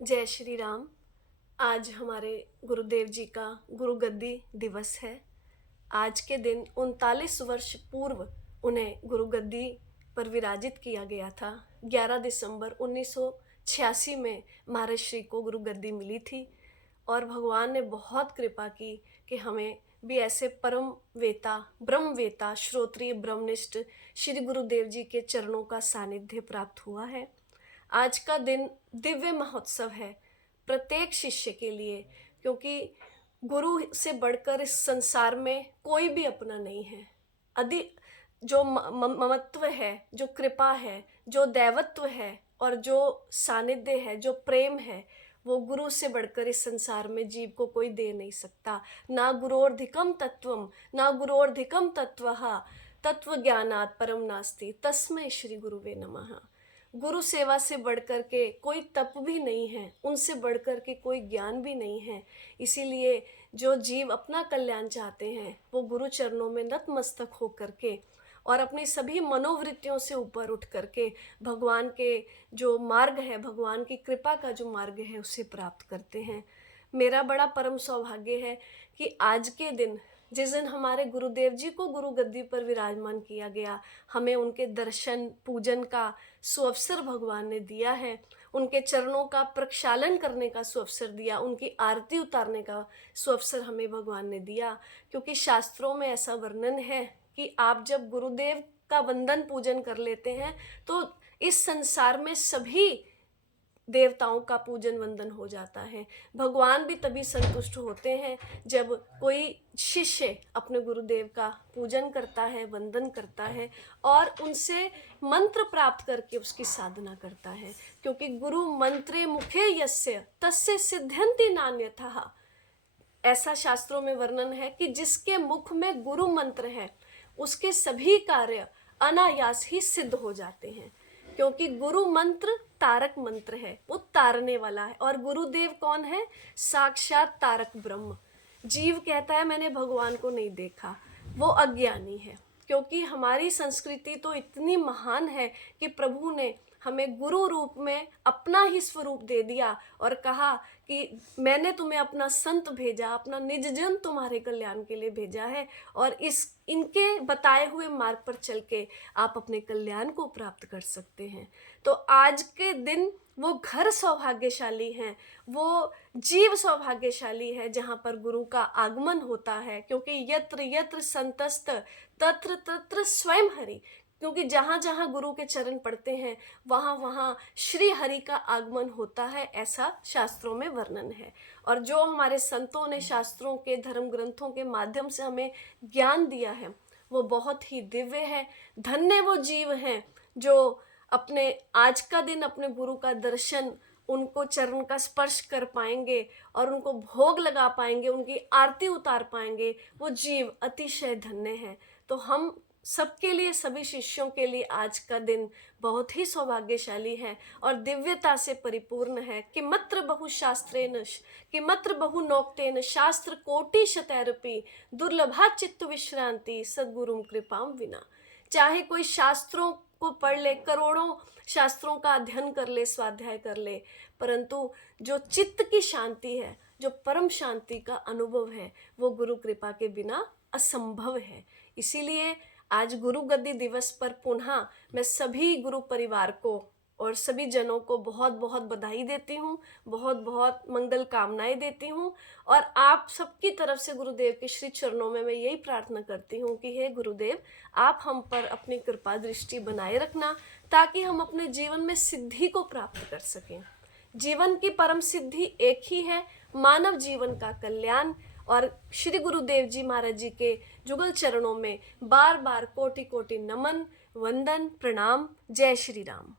जय श्री राम। आज हमारे गुरुदेव जी का गुरु गद्दी दिवस है। आज के दिन 39 वर्ष पूर्व उन्हें गुरु गद्दी पर विराजित किया गया था। 11 दिसंबर 1986 में महाराज श्री को गुरु गद्दी मिली थी और भगवान ने बहुत कृपा की कि हमें भी ऐसे परम वेता, ब्रह्मवेता, श्रोत्रिय, ब्रह्मनिष्ठ श्री गुरुदेव जी के चरणों का सानिध्य प्राप्त हुआ है। आज का दिन दिव्य महोत्सव है प्रत्येक शिष्य के लिए, क्योंकि गुरु से बढ़कर इस संसार में कोई भी अपना नहीं है। अधिक जो ममत्व है, जो कृपा है, जो दैवत्व है और जो सानिध्य है, जो प्रेम है, वो गुरु से बढ़कर इस संसार में जीव को कोई दे नहीं सकता। ना गुरोर्धिकम तत्वम, ना गुरोर्धिकम तत्वः, तत्व ज्ञानात् परम नास्ति, तस्मै श्री गुरुवे नमः। गुरु सेवा से बढ़कर के कोई तप भी नहीं है, उनसे बढ़कर के कोई ज्ञान भी नहीं है। इसीलिए जो जीव अपना कल्याण चाहते हैं वो गुरु चरणों में नतमस्तक हो करके और अपनी सभी मनोवृत्तियों से ऊपर उठ करके भगवान के जो मार्ग है, भगवान की कृपा का जो मार्ग है, उसे प्राप्त करते हैं। मेरा बड़ा परम सौभाग्य है कि आज के दिन, जिस दिन हमारे गुरुदेव जी को गुरु गद्दी पर विराजमान किया गया, हमें उनके दर्शन पूजन का सुअवसर भगवान ने दिया है। उनके चरणों का प्रक्षालन करने का सुअवसर दिया, उनकी आरती उतारने का सुअवसर हमें भगवान ने दिया। क्योंकि शास्त्रों में ऐसा वर्णन है कि आप जब गुरुदेव का वंदन पूजन कर लेते हैं तो इस संसार में सभी देवताओं का पूजन वंदन हो जाता है। भगवान भी तभी संतुष्ट होते हैं जब कोई शिष्य अपने गुरुदेव का पूजन करता है, वंदन करता है और उनसे मंत्र प्राप्त करके उसकी साधना करता है। क्योंकि गुरु मंत्रे मुखे यस्य तस्य सिद्ध्यन्ति नान्यथः, ऐसा शास्त्रों में वर्णन है कि जिसके मुख में गुरु मंत्र है उसके सभी कार्य अनायास ही सिद्ध हो जाते हैं। क्योंकि गुरु मंत्र तारक मंत्र है, वो तारने वाला है। और गुरुदेव कौन है? साक्षात तारक ब्रह्म। जीव कहता है मैंने भगवान को नहीं देखा, वो अज्ञानी है। क्योंकि हमारी संस्कृति तो इतनी महान है कि प्रभु ने हमें गुरु रूप में अपना ही स्वरूप दे दिया और कहा कि मैंने तुम्हें अपना संत भेजा, अपना निज जन तुम्हारे कल्याण के लिए भेजा है और इनके बताए हुए मार्ग पर चल के आप अपने कल्याण को प्राप्त कर सकते हैं। तो आज के दिन वो घर सौभाग्यशाली हैं, वो जीव सौभाग्यशाली है जहाँ पर गुरु का आगमन होता है। क्योंकि यत्र यत्र संतस्त तत्र तत्र स्वयं हरि, क्योंकि जहाँ जहाँ गुरु के चरण पड़ते हैं वहाँ वहाँ श्री हरि का आगमन होता है, ऐसा शास्त्रों में वर्णन है। और जो हमारे संतों ने शास्त्रों के, धर्म ग्रंथों के माध्यम से हमें ज्ञान दिया है वो बहुत ही दिव्य है। धन्य वो जीव हैं जो अपने आज का दिन अपने गुरु का दर्शन, उनको चरण का स्पर्श कर पाएंगे और उनको भोग लगा पाएंगे, उनकी आरती उतार पाएंगे। वो जीव अतिशय धन्य है। तो हम सबके लिए, सभी शिष्यों के लिए आज का दिन बहुत ही सौभाग्यशाली है और दिव्यता से परिपूर्ण है। कि मत्र बहु शास्त्रेण, कि मत्र बहु नोक्तेन शास्त्र कोटि शतैरपि दुर्लभा चित्त विश्रांति सद्गुरुम कृपाम विना। चाहे कोई शास्त्रों को पढ़ ले, करोड़ों शास्त्रों का अध्ययन कर ले, स्वाध्याय कर ले, परंतु जो चित्त की शांति है, जो परम शांति का अनुभव है, वो गुरु कृपा के बिना असंभव है। इसीलिए आज गुरु गद्दी दिवस पर पुनः मैं सभी गुरु परिवार को और सभी जनों को बहुत बहुत बधाई देती हूँ, बहुत बहुत मंगल कामनाएं देती हूँ। और आप सबकी तरफ से गुरुदेव के श्री चरणों में मैं यही प्रार्थना करती हूँ कि हे गुरुदेव, आप हम पर अपनी कृपा दृष्टि बनाए रखना ताकि हम अपने जीवन में सिद्धि को प्राप्त कर सकें। जीवन की परम सिद्धि एक ही है, मानव जीवन का कल्याण। और श्री गुरुदेव जी महाराज जी के जुगल चरणों में बार बार कोटि कोटि नमन, वंदन, प्रणाम। जय श्री राम।